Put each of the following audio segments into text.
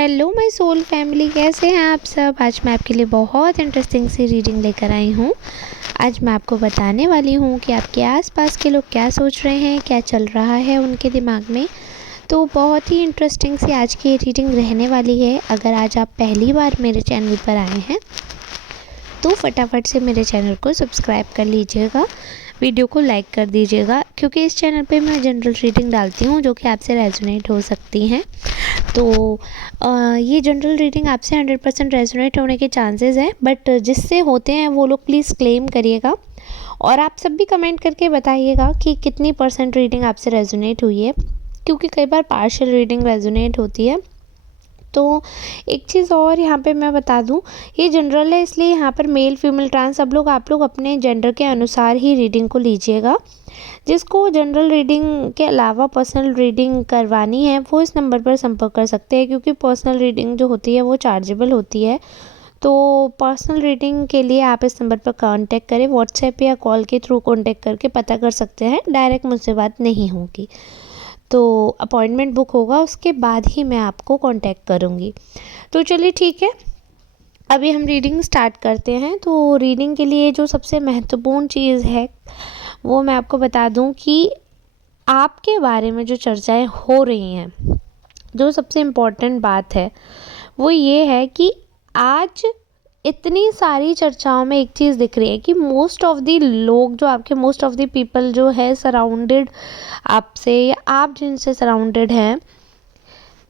Hello my soul family, कैसे हैं आप सब। आज मैं आपके लिए बहुत इंटरेस्टिंग सी रीडिंग लेकर आई हूँ। आज मैं आपको बताने वाली हूँ कि आपके आसपास के लोग क्या सोच रहे हैं, क्या चल रहा है उनके दिमाग में। तो बहुत ही इंटरेस्टिंग सी आज की रीडिंग रहने वाली है। अगर आज आप पहली बार मेरे चैनल पर आए हैं तो फटाफट से मेरे चैनल को सब्सक्राइब कर लीजिएगा, वीडियो को लाइक कर दीजिएगा, क्योंकि इस चैनल पे मैं जनरल रीडिंग डालती हूँ जो कि आपसे रेजोनेट हो सकती हैं। तो ये जनरल रीडिंग आपसे 100% रेजोनेट होने के चांसेस हैं, बट जिससे होते हैं वो लोग प्लीज़ क्लेम करिएगा। और आप सब भी कमेंट करके बताइएगा कि कितनी परसेंट रीडिंग आपसे रेजोनेट हुई है, क्योंकि कई बार पार्शियल रीडिंग रेजोनेट होती है। तो एक चीज़ और यहाँ पे मैं बता दूँ, ये जनरल है, इसलिए यहाँ पर मेल फीमेल ट्रांस सब लोग आप लोग अपने जेंडर के अनुसार ही रीडिंग को लीजिएगा। जिसको जनरल रीडिंग के अलावा पर्सनल रीडिंग करवानी है वो इस नंबर पर संपर्क कर सकते हैं, क्योंकि पर्सनल रीडिंग जो होती है वो चार्जेबल होती है। तो पर्सनल रीडिंग के लिए आप इस नंबर पर कांटेक्ट करें, व्हाट्सएप या कॉल के थ्रू कांटेक्ट करके पता कर सकते हैं, डायरेक्ट मुझसे बात नहीं होगी। तो अपॉइंटमेंट बुक होगा, उसके बाद ही मैं आपको कांटेक्ट करूँगी। तो चलिए ठीक है, अभी हम रीडिंग स्टार्ट करते हैं। तो रीडिंग के लिए जो सबसे महत्वपूर्ण चीज़ है वो मैं आपको बता दूं कि आपके बारे में जो चर्चाएं हो रही हैं, जो सबसे इम्पोर्टेंट बात है वो ये है कि आज इतनी सारी चर्चाओं में एक चीज़ दिख रही है कि मोस्ट ऑफ द लोग जो आपके, मोस्ट ऑफ द पीपल जो है सराउंडेड आपसे या आप जिनसे सराउंडेड हैं,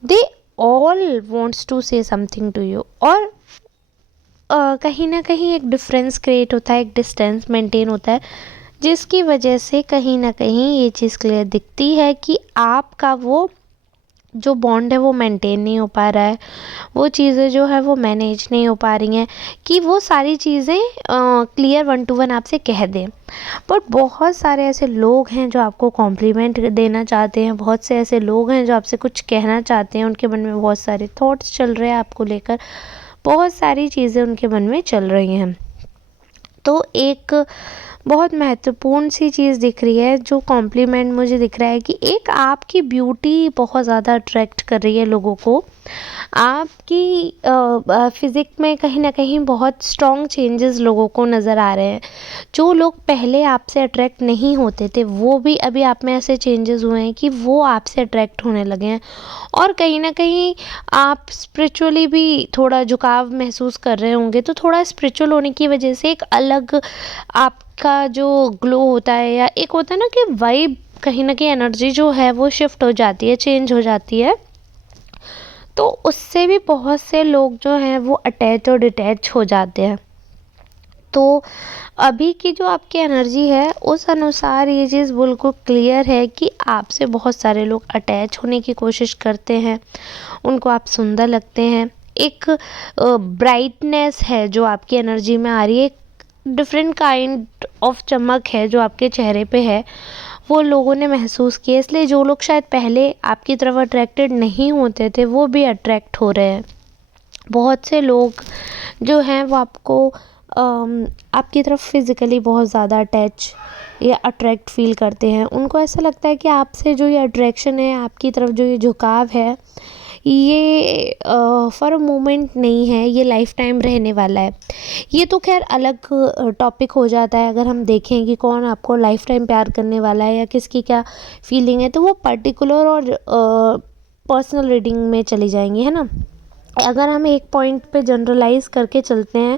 they all wants to say something to you. और कहीं ना कहीं एक डिफरेंस क्रिएट होता है, एक डिस्टेंस मेंटेन होता है, जिसकी वजह से कहीं ना कहीं ये चीज़ क्लियर दिखती है कि आपका वो जो बॉन्ड है वो मेंटेन नहीं हो पा रहा है, वो चीज़ें जो है वो मैनेज नहीं हो पा रही हैं कि वो सारी चीज़ें क्लियर 1 to 1 आपसे कह दें। बट बहुत सारे ऐसे लोग हैं जो आपको कॉम्प्लीमेंट देना चाहते हैं, बहुत से ऐसे लोग हैं जो आपसे कुछ कहना चाहते हैं, उनके मन में बहुत सारे थॉट्स चल रहे हैं आपको लेकर, बहुत सारी चीज़ें उनके मन में चल रही हैं। तो एक बहुत महत्वपूर्ण सी चीज़ दिख रही है, जो कॉम्प्लीमेंट मुझे दिख रहा है कि एक आपकी ब्यूटी बहुत ज़्यादा अट्रैक्ट कर रही है लोगों को। आपकी फिज़िक में कहीं ना कहीं बहुत स्ट्रॉन्ग चेंजेस लोगों को नज़र आ रहे हैं। जो लोग पहले आपसे अट्रैक्ट नहीं होते थे वो भी अभी आप में ऐसे चेंजेस हुए हैं कि वो आपसे अट्रैक्ट होने लगे हैं। और कहीं ना कहीं आप स्पिरिचुअली भी थोड़ा झुकाव महसूस कर रहे होंगे, तो थोड़ा स्पिरिचुअल होने की वजह से एक अलग आपका जो ग्लो होता है, या एक होता है ना कि वाइब, कहीं ना कहीं एनर्जी जो है वो शिफ्ट हो जाती है, चेंज हो जाती है। तो उससे भी बहुत से लोग जो हैं वो अटैच और डिटैच हो जाते हैं। तो अभी की जो आपकी एनर्जी है उस अनुसार ये चीज़ बिल्कुल क्लियर है कि आपसे बहुत सारे लोग अटैच होने की कोशिश करते हैं, उनको आप सुंदर लगते हैं। एक ब्राइटनेस है जो आपकी एनर्जी में आ रही है, एक डिफरेंट काइंड ऑफ चमक है जो आपके चेहरे पे है, वो लोगों ने महसूस किया। इसलिए जो लोग शायद पहले आपकी तरफ अट्रैक्टेड नहीं होते थे वो भी अट्रैक्ट हो रहे हैं। बहुत से लोग जो हैं वो आपको आपकी तरफ फिज़िकली बहुत ज़्यादा अटैच या अट्रैक्ट फील करते हैं। उनको ऐसा लगता है कि आपसे जो ये अट्रैक्शन है, आपकी तरफ जो ये झुकाव है, ये फॉर अ मोमेंट नहीं है, ये लाइफ टाइम रहने वाला है। ये तो खैर अलग टॉपिक हो जाता है। अगर हम देखें कि कौन आपको लाइफ टाइम प्यार करने वाला है या किसकी क्या फीलिंग है, तो वो पर्टिकुलर और पर्सनल रीडिंग में चली जाएंगी, है ना। अगर हम एक पॉइंट पे जनरलाइज करके चलते हैं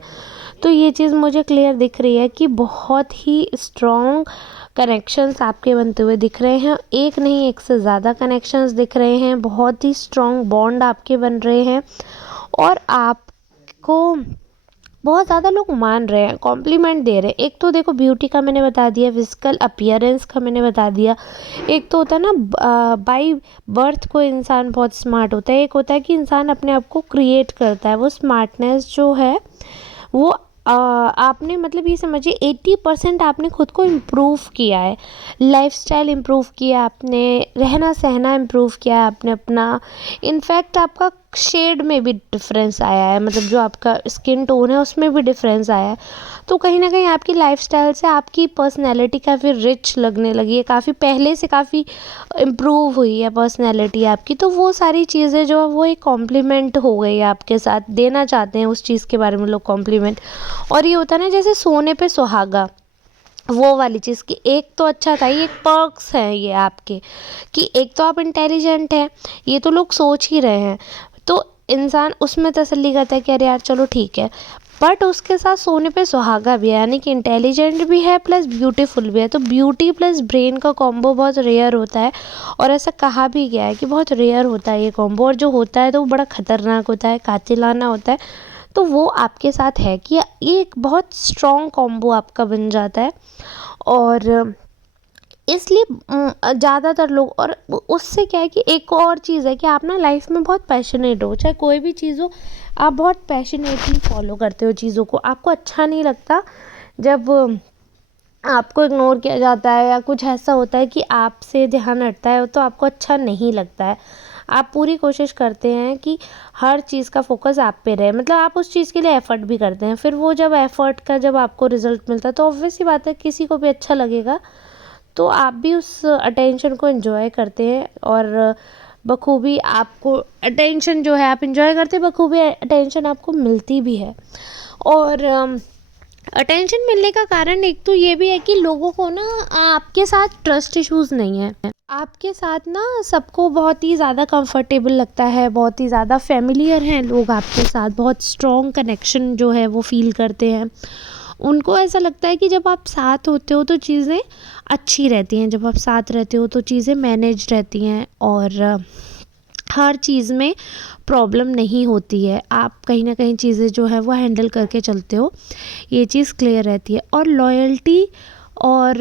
तो ये चीज़ मुझे क्लियर दिख रही है कि बहुत ही स्ट्रॉन्ग कनेक्शंस आपके बनते हुए दिख रहे हैं। एक नहीं, एक से ज़्यादा कनेक्शंस दिख रहे हैं, बहुत ही स्ट्रॉन्ग बॉन्ड आपके बन रहे हैं। और आपको बहुत ज़्यादा लोग मान रहे हैं, कॉम्प्लीमेंट दे रहे हैं। एक तो देखो ब्यूटी का मैंने बता दिया, फिजिकल अपीयरेंस का मैंने बता दिया। एक तो होता है ना बाय बर्थ कोई इंसान बहुत स्मार्ट होता है, एक होता है कि इंसान अपने आप को क्रिएट करता है। वो स्मार्टनेस जो है वो आपने, मतलब ये समझिए 80% आपने खुद को इम्प्रूव किया है, लाइफस्टाइल इम्प्रूव किया आपने, रहना सहना इम्प्रूव किया है आपने अपना। इनफैक्ट आपका शेड में भी डिफरेंस आया है, मतलब जो आपका स्किन टोन है उसमें भी डिफरेंस आया है। तो कहीं न कहीं आपकी लाइफ़स्टाइल से आपकी पर्सनैलिटी काफ़ी रिच लगने लगी है, काफ़ी पहले से काफ़ी इम्प्रूव हुई है पर्सनैलिटी आपकी। तो वो सारी चीज़ें जो है वो एक कॉम्प्लीमेंट हो गई है आपके साथ, देना चाहते हैं उस चीज़ के बारे में लोग कॉम्प्लीमेंट। और ये होता है ना जैसे सोने पे सुहागा, वो वाली चीज़ कि एक तो अच्छा था, ये एक पर्क्स हैं ये आपके, कि एक तो आप इंटेलिजेंट हैं, ये तो लोग सोच ही रहे हैं, तो इंसान उसमें तसल्ली करता है कि अरे यार चलो ठीक है। बट उसके साथ सोने पे सुहागा भी है, यानी कि इंटेलिजेंट भी है प्लस ब्यूटीफुल भी है। तो ब्यूटी प्लस ब्रेन का कॉम्बो बहुत रेयर होता है, और ऐसा कहा भी गया है कि बहुत रेयर होता है ये कॉम्बो, और जो होता है तो वो बड़ा खतरनाक होता है, कातिलाना होता है। तो वो आपके साथ है कि ये एक बहुत स्ट्रॉन्ग कॉम्बो आपका बन जाता है। और इसलिए ज़्यादातर लोग, और उससे क्या है कि एक और चीज़ है कि आप ना लाइफ में बहुत पैशनेट हो, चाहे कोई भी चीज़ हो, आप बहुत पैशनेटली फॉलो करते हो चीज़ों को। आपको अच्छा नहीं लगता जब आपको इग्नोर किया जाता है या कुछ ऐसा होता है कि आपसे ध्यान हटता है, तो आपको अच्छा नहीं लगता है। आप पूरी कोशिश करते हैं कि हर चीज़ का फोकस आप पे रहे, मतलब आप उस चीज़ के लिए एफ़र्ट भी करते हैं। फिर वो जब एफ़र्ट का जब आपको रिज़ल्ट मिलता है तो ऑब्वियस सी बात है किसी को भी अच्छा लगेगा, तो आप भी उस अटेंशन को एंजॉय करते हैं। और बखूबी आपको अटेंशन जो है आप एंजॉय करते हैं, बखूबी अटेंशन आपको मिलती भी है। और अटेंशन मिलने का कारण एक तो ये भी है कि लोगों को ना आपके साथ ट्रस्ट इश्यूज़ नहीं है, आपके साथ ना सबको बहुत ही ज़्यादा कंफर्टेबल लगता है, बहुत ही ज़्यादा फेमिलियर हैं लोग आपके साथ, बहुत स्ट्रॉन्ग कनेक्शन जो है वो फील करते हैं। उनको ऐसा लगता है कि जब आप साथ होते हो तो चीज़ें अच्छी रहती हैं, जब आप साथ रहते हो तो चीज़ें मैनेज रहती हैं, और हर चीज़ में प्रॉब्लम नहीं होती है, आप कहीं ना कहीं चीज़ें जो है वो हैंडल करके चलते हो, ये चीज़ क्लियर रहती है। और लॉयल्टी और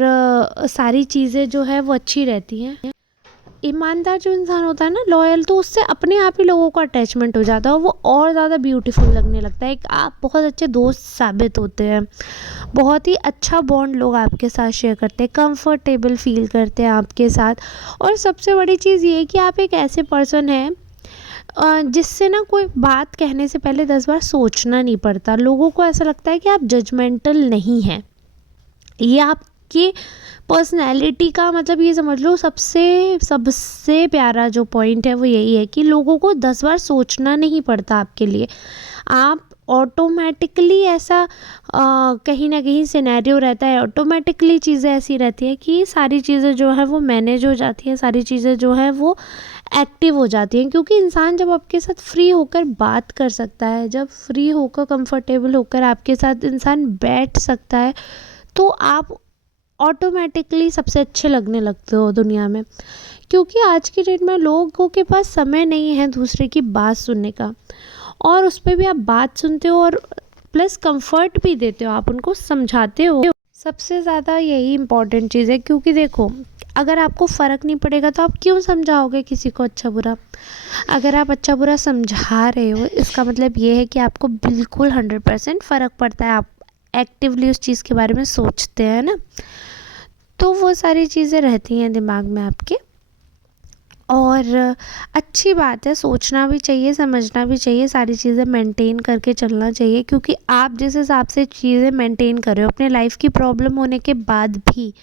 सारी चीज़ें जो है वो अच्छी रहती हैं। ईमानदार जो इंसान होता है ना, लॉयल, तो उससे अपने आप ही लोगों को अटैचमेंट हो जाता है, और वो और ज़्यादा ब्यूटीफुल लगने लगता है। आप बहुत अच्छे दोस्त साबित होते हैं, बहुत ही अच्छा बॉन्ड लोग आपके साथ शेयर करते हैं, कंफर्टेबल फील करते हैं आपके साथ। और सबसे बड़ी चीज़ ये है कि आप एक ऐसे पर्सन हैं जिससे ना कोई बात कहने से पहले 10 बार सोचना नहीं पड़ता। लोगों को ऐसा लगता है कि आप जजमेंटल नहीं हैं, ये आपके पर्सनैलिटी का, मतलब ये समझ लो सबसे सबसे प्यारा जो पॉइंट है वो यही है कि लोगों को 10 बार सोचना नहीं पड़ता आपके लिए। आप ऑटोमेटिकली ऐसा कहीं ना कहीं सिनेरियो रहता है, ऑटोमेटिकली चीज़ें ऐसी रहती है कि सारी चीज़ें जो है वो मैनेज हो जाती हैं, सारी चीज़ें जो है वो एक्टिव हो जाती हैं। क्योंकि इंसान जब आपके साथ फ्री होकर बात कर सकता है, जब फ्री होकर कंफर्टेबल होकर आपके साथ इंसान बैठ सकता है, तो आप ऑटोमेटिकली सबसे अच्छे लगने लगते हो दुनिया में। क्योंकि आज की डेट में लोगों के पास समय नहीं है दूसरे की बात सुनने का, और उस पर भी आप बात सुनते हो और प्लस कंफर्ट भी देते हो, आप उनको समझाते हो। सबसे ज़्यादा यही इम्पॉर्टेंट चीज़ है, क्योंकि देखो अगर आपको फ़र्क नहीं पड़ेगा तो आप क्यों समझाओगे किसी को अच्छा बुरा। अगर आप अच्छा बुरा समझा रहे हो, इसका मतलब ये है कि आपको बिल्कुल 100% फ़र्क पड़ता है, आप एक्टिवली उस चीज़ के बारे में सोचते हैं ना। तो वो सारी चीज़ें रहती हैं दिमाग में आपके, और अच्छी बात है, सोचना भी चाहिए, समझना भी चाहिए, सारी चीज़ें मेंटेन करके चलना चाहिए। क्योंकि आप जिस हिसाब से चीज़ें मेंटेन कर रहे हो अपने लाइफ की प्रॉब्लम होने के बाद भी,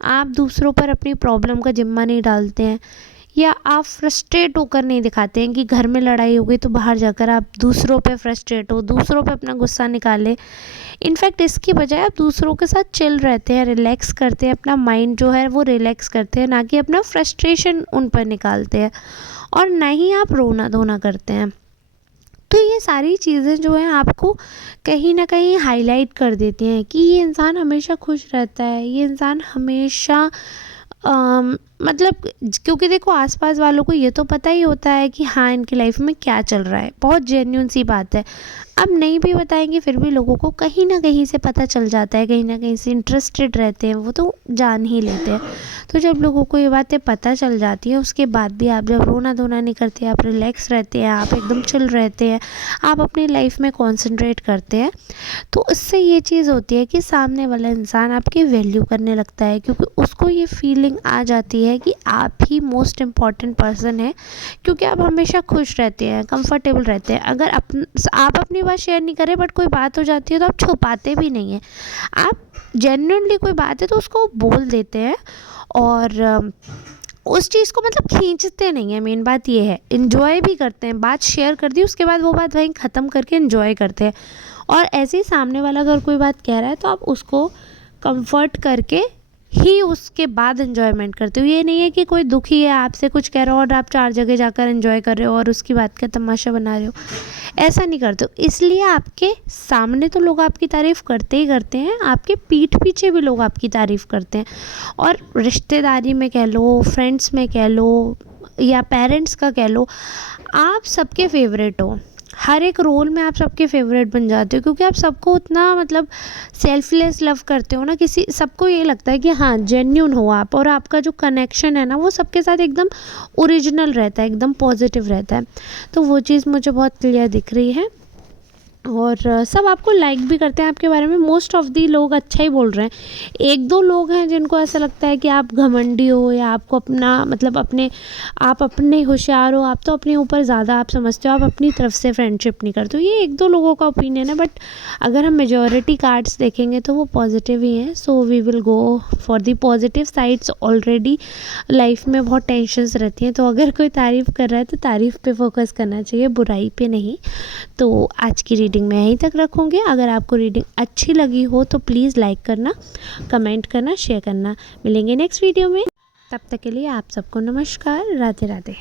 आप दूसरों पर अपनी प्रॉब्लम का जिम्मा नहीं डालते हैं, या आप फ्रस्ट्रेट होकर नहीं दिखाते हैं कि घर में लड़ाई हो गई तो बाहर जाकर आप दूसरों पे फ्रस्ट्रेट हो, दूसरों पे अपना गुस्सा निकाले। इनफैक्ट इसकी बजाय आप दूसरों के साथ चिल रहते हैं, रिलैक्स करते हैं, अपना माइंड जो है वो रिलैक्स करते हैं, ना कि अपना फ्रस्ट्रेशन उन पर निकालते हैं, और ना ही आप रोना धोना करते हैं। तो ये सारी चीज़ें जो हैं आपको कहीं ना कहीं हाईलाइट कर देती हैं कि ये इंसान हमेशा खुश रहता है, ये इंसान हमेशा मतलब, क्योंकि देखो आसपास वालों को ये तो पता ही होता है कि हाँ इनकी लाइफ में क्या चल रहा है, बहुत जेन्युइन सी बात है। अब नहीं भी बताएंगे फिर भी लोगों को कहीं ना कहीं से पता चल जाता है, कहीं ना कहीं से इंटरेस्टेड रहते हैं, वो तो जान ही लेते हैं। तो जब लोगों को ये बातें पता चल जाती है, उसके बाद भी आप जब रोना धोना नहीं करते, आप रिलैक्स रहते हैं, आप एकदम चिल रहते हैं, आप अपनी लाइफ में कॉन्सेंट्रेट करते हैं, तो उससे ये चीज़ होती है कि सामने वाला इंसान आपकी वैल्यू करने लगता है। क्योंकि उसको ये फीलिंग आ जाती है है कि आप ही मोस्ट इम्पॉर्टेंट पर्सन है, क्योंकि आप हमेशा खुश रहते हैं, कंफर्टेबल रहते हैं। अगर आप अपनी बात शेयर नहीं करें बट कोई बात हो जाती है तो आप छुपाते भी नहीं हैं, आप जेन्युइनली कोई बात है तो उसको बोल देते हैं और उस चीज़ को मतलब खींचते नहीं हैं। मेन बात ये है, इन्जॉय भी करते हैं। बात शेयर कर दी, उसके बाद वो बात वहीं ख़त्म करके इन्जॉय करते हैं। और ऐसे ही सामने वाला अगर कोई बात कह रहा है तो आप उसको कंफर्ट करके ही उसके बाद एंजॉयमेंट करते हो। ये नहीं है कि कोई दुखी है, आपसे कुछ कह रहा हो और आप 4 जगह जाकर एंजॉय कर रहे हो और उसकी बात का तमाशा बना रहे हो, ऐसा नहीं करते हो। इसलिए आपके सामने तो लोग आपकी तारीफ़ करते ही करते हैं, आपके पीठ पीछे भी लोग आपकी तारीफ़ करते हैं। और रिश्तेदारी में कह लो, फ्रेंड्स में कह लो या पेरेंट्स का कह लो, आप सबके फेवरेट हो। हर एक रोल में आप सबके फेवरेट बन जाते हो, क्योंकि आप सबको उतना मतलब सेल्फलेस लव करते हो ना। किसी सबको ये लगता है कि हाँ जेन्यून हो आप, और आपका जो कनेक्शन है ना वो सबके साथ एकदम ओरिजिनल रहता है, एकदम पॉजिटिव रहता है। तो वो चीज़ मुझे बहुत क्लियर दिख रही है और सब आपको लाइक भी करते हैं आपके बारे में। मोस्ट ऑफ दी लोग अच्छा ही बोल रहे हैं। 1-2 लोग हैं जिनको ऐसा लगता है कि आप घमंडी हो या आपको अपना मतलब आप अपने होशियार हो, आप तो अपने ऊपर ज़्यादा आप समझते हो, आप अपनी तरफ से फ्रेंडशिप नहीं करते हो। ये 1-2 लोगों का ओपिनियन है, बट अगर हम मेजॉरिटी कार्ड्स देखेंगे तो वो पॉजिटिव ही हैं। So we will go for the positive sides. Already life में बहुत टेंशन्स रहती हैं, तो अगर कोई तारीफ़ कर रहा है तो तारीफ़ पे फोकस करना चाहिए, बुराई पे नहीं। तो आज की रीडिंग मैं यहीं तक रखूँगी। अगर आपको रीडिंग अच्छी लगी हो तो प्लीज़ लाइक करना, कमेंट करना, शेयर करना। मिलेंगे नेक्स्ट वीडियो में, तब तक के लिए आप सबको नमस्कार, राधे राधे।